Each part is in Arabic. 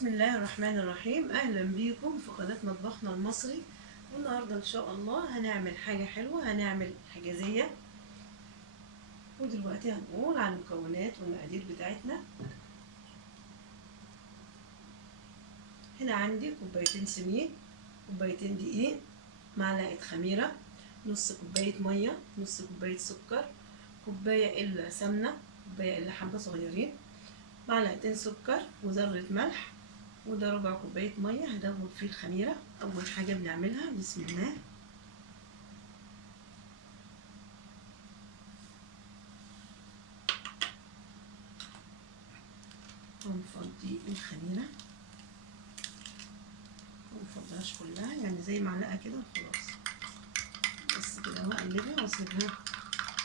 بسم الله الرحمن الرحيم. اهلا بيكم في قناة مطبخنا المصري. والنهاردة ان شاء الله هنعمل حاجة حلوة، هنعمل حجازية. ودلوقتي هنقول على المكونات والمقادير بتاعتنا. هنا عندي كوبايتين سميد، كوبايتين دقيق، معلقة خميرة، نص كوباية مية، نص كوباية سكر، كوباية الا سمنة، كوباية الا حبة صغيرين، معلقتين سكر وذرة ملح، وده ربع كوباية مية هدوب فيه الخميرة. أول حاجة بنعملها بسم الله، هنفضي الخميرة، منفضيهاش كلها، يعني زي معلقة كده وخلاص. بس كده وأقلبها وأسيبها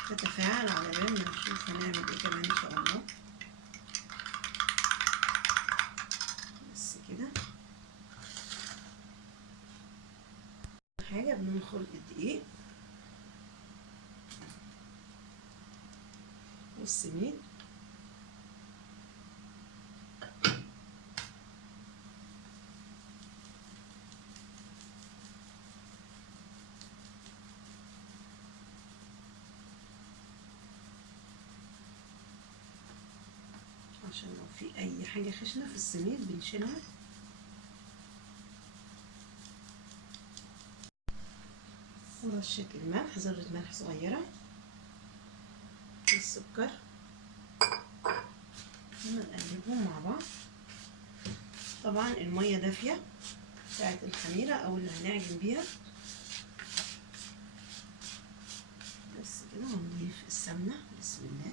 تتفاعل على بال ما نشوف هنعمل ايه كمان إن شاء الله. بس كده. حاجة بننخل الدقيق والسميد عشان لو في أي حاجة خشنة في السميد بنشيلها. ورشة الملح، ذرة ملح صغيرة، والسكر، ونقلبهم مع بعض. طبعا المية دافية بتاعت الخميرة أو اللي هنعجن بيها. بس كده. ونضيف السمنة بسم الله.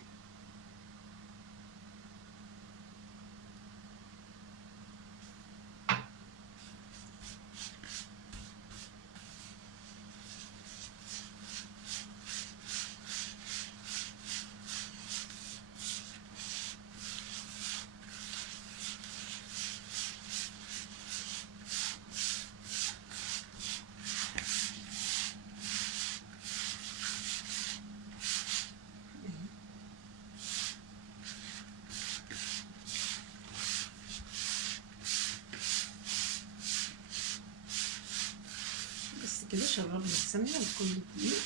كده شربنا السمنة لكل الدقيق.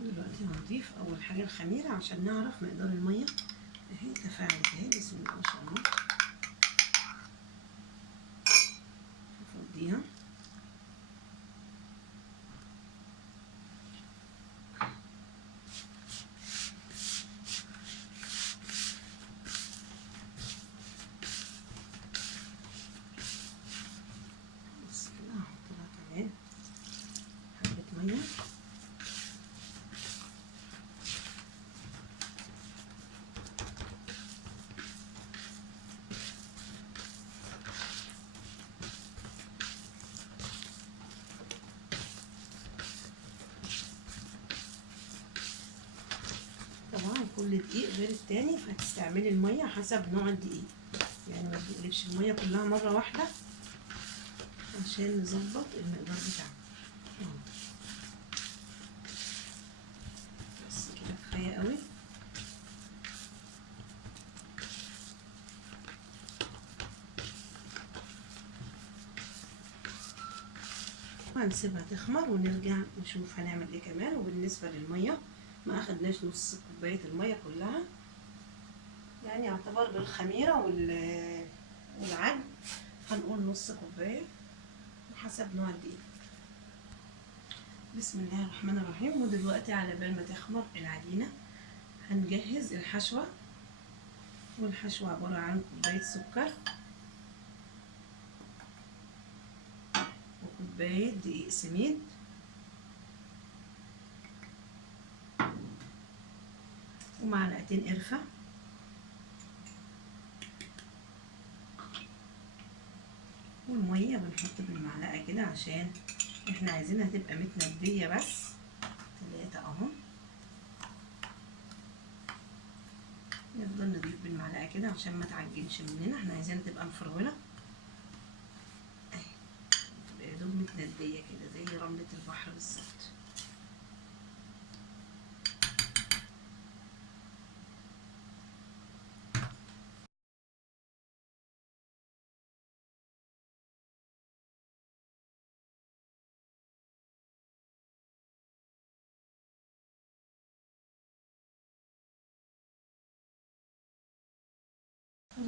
دلوقتي هنضيف أول حاجة الخميرة عشان نعرف مقدار المية. اهي تفاعلت اهي بسم الله ما شاء الله. نفضيها. بس كده هحط لها كمان حبة مية. طبعا كل دقيق غير التاني، فهتستعملي المية حسب نوع الدقيق، يعني ما تقلبش المية كلها مرة واحدة عشان نظبط المقدار بتاعنا. بس كده كفاية قوي. هنسيبها تخمر ونرجع نشوف هنعمل ايه كمان. وبالنسبة للمية ما اخدناش نص كوباية المية كلها، يعني يعتبر بالخميرة والعجن هنقول نص كوباية حسب نوع الدقيق. بسم الله الرحمن الرحيم. ودلوقتي على بال ما تخمر العجينة هنجهز الحشوة. والحشوة عبارة عن كوباية سكر وكوباية دقيق سميد ومعلقتين قرفة والمية بنحط بالمعلقة كده عشان احنا عايزينها تبقى متندية بس. 3 اهو. نفضل نضيف بالمعلقة كده عشان ما تعجنش مننا، احنا عايزينها تبقى مفرولة اهي، تبقى يدوب متندية كده زي رملة البحر بالظبط.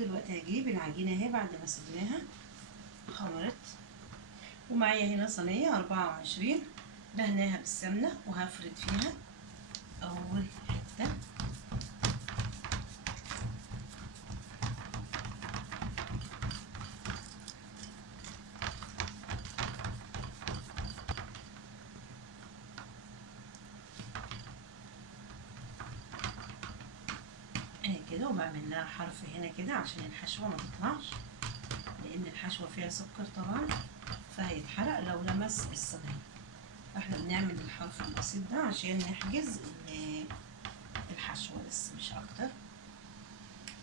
ودلوقتي هجيب العجينة اهي بعد ما سبناها خمرت، ومعايا هنا صينية 24 دهناها بالسمنة، وهفرد فيها أول حتة. اهي كده، وبعمل لها حرف هنا كده عشان الحشوة ما تطلعش، لأن الحشوة فيها سكر طبعا فهيتحرق لو لمس الصينية. فاحنا بنعمل الحرف البسيط ده عشان نحجز الحشوة بس مش أكتر.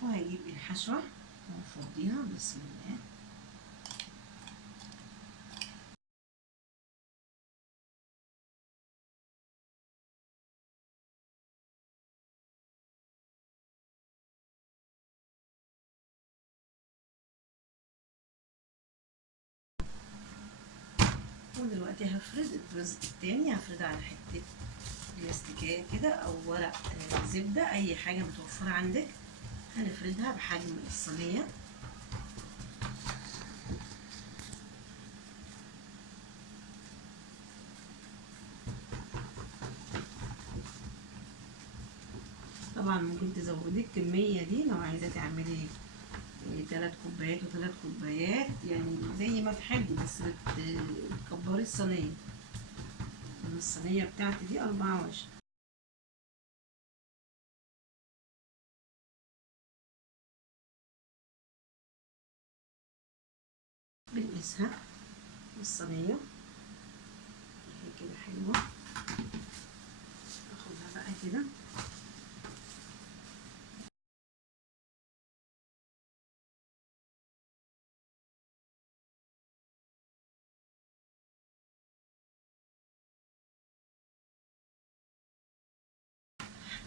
وهجيب الحشوة ونفضيها بسم الله. ودلوقتي هفرد الجزء التاني، هفردها على حتة بلاستيكية كده أو ورق زبدة، أي حاجة متوفرة عندك. هنفردها بحجم الصينية. طبعا ممكن تزودي الكمية دي لو عايزة تعملي 3 كوبايات و3 كوبايات، يعني زي ما تحبي، بس بتكبري الصينية. الصينية بتاعتي دي 24. بنقيسها الصينية هي كده حلوة. اخدها بقى كده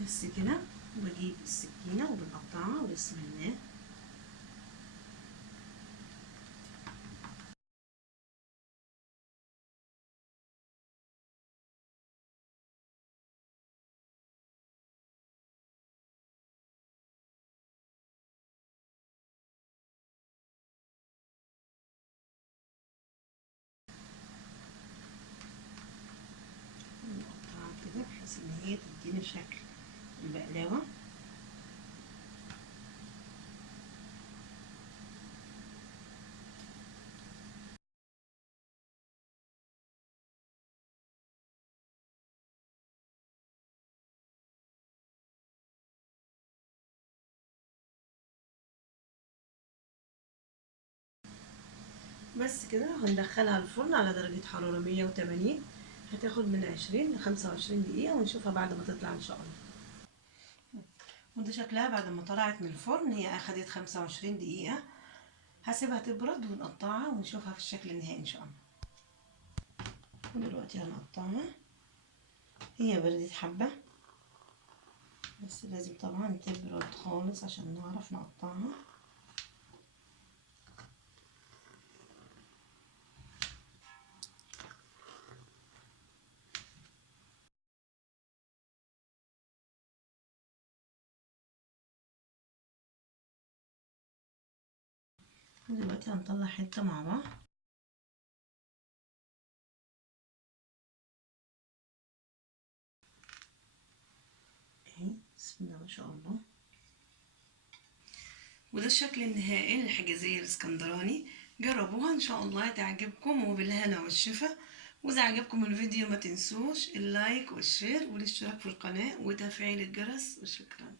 بس كده، وبجيب السكينة وبنقطعها بسم الله. ونقطعها كده بحيث ان هي تديني شكل البقلاوة. بس كده، هندخلها الفرن على درجة حرارة 180، هتاخد من 20 ل25 دقيقة، ونشوفها بعد ما تطلع ان شاء الله. وده شكلها بعد ما طلعت من الفرن، هي اخدت 25 دقيقة. هسيبها تبرد ونقطعها ونشوفها في الشكل النهائي ان شاء الله. ودلوقتي هنقطعها، هي بردت حبة بس لازم طبعا تبرد خالص عشان نعرف نقطعها. ودلوقتي هنطلع حتة مع بعض. اهي بسم الله ما شاء الله. وده الشكل النهائي للحجازية الاسكندراني. جربوها ان شاء الله تعجبكم، وبالهنا والشفا. واذا عجبكم الفيديو ما تنسوش اللايك والشير والاشتراك في القناة وتفعيل الجرس، وشكرا.